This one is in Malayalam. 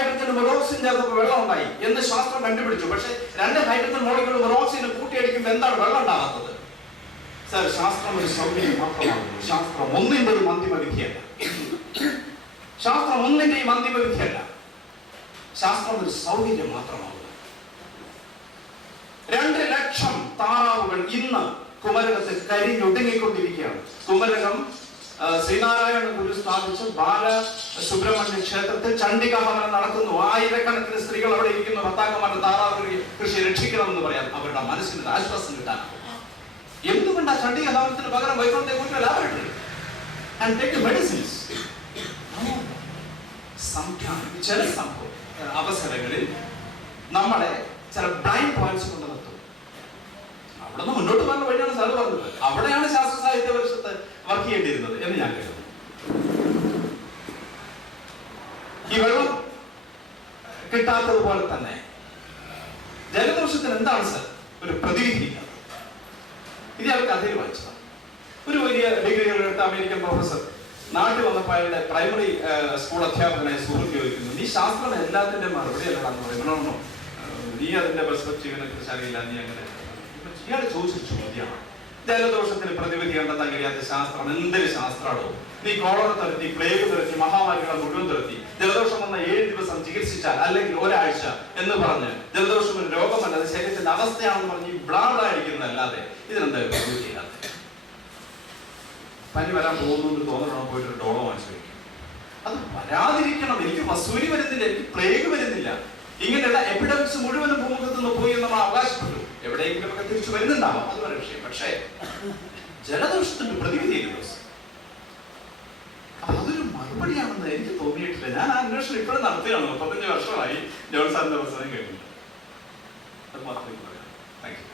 ഹൈഡ്രജനും ഓക്സിജൻ ചേർന്നപ്പോൾ വെള്ളം ഉണ്ടായി എന്ന് ശാസ്ത്രം കണ്ടുപിടിച്ചു. പക്ഷെ 2 ഹൈഡ്രജൻ മോളിക്യൂളും ഓക്സിജനും കൂട്ടിയടിക്കുമ്പോൾ എന്താണ് വെള്ളം ഉണ്ടാകാത്തത്? സർ, ശാസ്ത്രം ഒരു സൗകര്യം മാത്രമാണ്. ശാസ്ത്രം ഒന്നിന്റെ ഒരു അന്തിമ വിധിയല്ല. ശാസ്ത്രം ഒന്നിന്റെയും അന്തിമ വിധിയല്ല. ശാസ്ത്രം ഒരു സൗകര്യം മാത്രമാണ്. 2 ലക്ഷം താറാവുകൾ ഇന്ന് കുമരകത്തിൽ കരിഞ്ഞൊടുങ്ങിക്കൊണ്ടിരിക്കുകയാണ്. കുമരകം ശ്രീനാരായണ ഗുരു സ്ഥാപിച്ച ബാലസുബ്രഹ്മണ്യ ക്ഷേത്രത്തിൽ ചണ്ഡിക ഹവനം നടക്കുന്നു. ആയിരക്കണക്കിന് സ്ത്രീകൾ അവിടെ ഇരിക്കുന്നു. ഭർത്താക്കന്മാരുടെ താറാവ് കൃഷി രക്ഷിക്കണമെന്ന് പറയാം. അവരുടെ മനസ്സിന് ആശ്വാസം കിട്ടാൻ. എന്തുകൊണ്ടാ ചണ്ഡിക ഹവനത്തിന് പകരം വൈകുണ്ഠത്തെ കുറിച്ച് ലാബറട്ടറി ആൻഡ് ടേക്ക് മെഡിസിൻസ്? ചില അവസരങ്ങളിൽ നമ്മളെ ചില ബ്ലൈൻഡ് പോയിന്റ്സ് കൊണ്ട് നിർത്തും. അവിടെ നിന്ന് മുന്നോട്ട് പോകുന്ന വഴിയാണ് സാർ പറഞ്ഞത്. അവിടെയാണ് ശാസ്ത്ര സാഹിത്യ പരിഷത്ത് വർക്ക് ചെയ്യേണ്ടിയിരുന്നത് എന്ന് ഞാൻ കരുതുന്നു. ഈ വെള്ളം കിട്ടാത്തതുപോലെ തന്നെ ജലദോഷത്തിന് എന്താണ് സാർ ഒരു പ്രതിവിധി? ഇത് അയാൾ കഥയിൽ വായിച്ചതാണ്. ഒരു വലിയ ഡിഗ്രികളെടുത്ത അമേരിക്കൻ പ്രൊഫസർ നാട്ടിൽ വന്നപ്പോൾ അയാളുടെ പ്രൈമറി സ്കൂൾ അധ്യാപകനായ സുഹൃത്ത് ചോദിക്കുന്നു, നീ ശാസ്ത്രം എല്ലാത്തിന്റെ മറുപടി അല്ലാന്ന് പറയുന്നു, നീ അതിന്റെ പെർസ്പെക്റ്റീവിനെ കുറിച്ച് അറിയില്ല, നീ അങ്ങനെ. ഇയാൾ ചോദിച്ച ചോദ്യമാണ്, ജലദോഷത്തിന് പ്രതിവിധി കണ്ടെത്താൻ കഴിയാത്ത ശാസ്ത്രം എന്തൊരു ശാസ്ത്രമാണോ? നീ കോളറ തുരത്തി, പ്ലേഗ് തുരത്തി, മഹാമാരികളെ മുഴുവൻ തുരത്തി, ജലദോഷം വന്ന 7 ദിവസം ചികിത്സിച്ചാൽ അല്ലെങ്കിൽ ഒരാഴ്ച എന്ന് പറഞ്ഞ് ജലദോഷം ഒരു രോഗമല്ല, അത് ശരീരത്തിന്റെ അവസ്ഥയാണെന്ന് പറഞ്ഞ് ബ്ലാബ്ലാ അടിക്കുന്നതല്ലാതെ ഇതിനെന്തായാലും പ്രതിവിധി ഇല്ലാത്ത. പനി വരാൻ പോകുന്നു തോന്നണം, പോയിട്ട് ഡോളോ വാങ്ങിച്ചു വയ്ക്കും. അത് വരാതിരിക്കണം. എനിക്ക് വസൂരി വരുന്നില്ല, എനിക്ക് പ്ലേഗ് വരുന്നില്ല. ഇങ്ങനെയുള്ള എപ്പിഡമിക്സ് മുഴുവനും ഭൂമുഖത്ത് നിന്ന് പോയി നമ്മൾ അവകാശപ്പെട്ടു. എവിടെയെങ്കിലും ഒക്കെ തിരിച്ചു വരുന്നുണ്ടാവാം, അത് വേറെ വിഷയം. പക്ഷേ ജലദോഷത്തിന്റെ പ്രതിവിധിയില്ല. അതൊരു മറുപടിയാണെന്ന് എനിക്ക് തോന്നിയിട്ടില്ല. ഞാൻ അന്വേഷണം ഇപ്പോഴും നടത്തുകയാണ്. 35 വർഷമായി ജോൺ സാറിന്റെ അവസരം കേട്ടിട്ടുണ്ട്. അത് മാത്രമേ പറയാം. Thank you.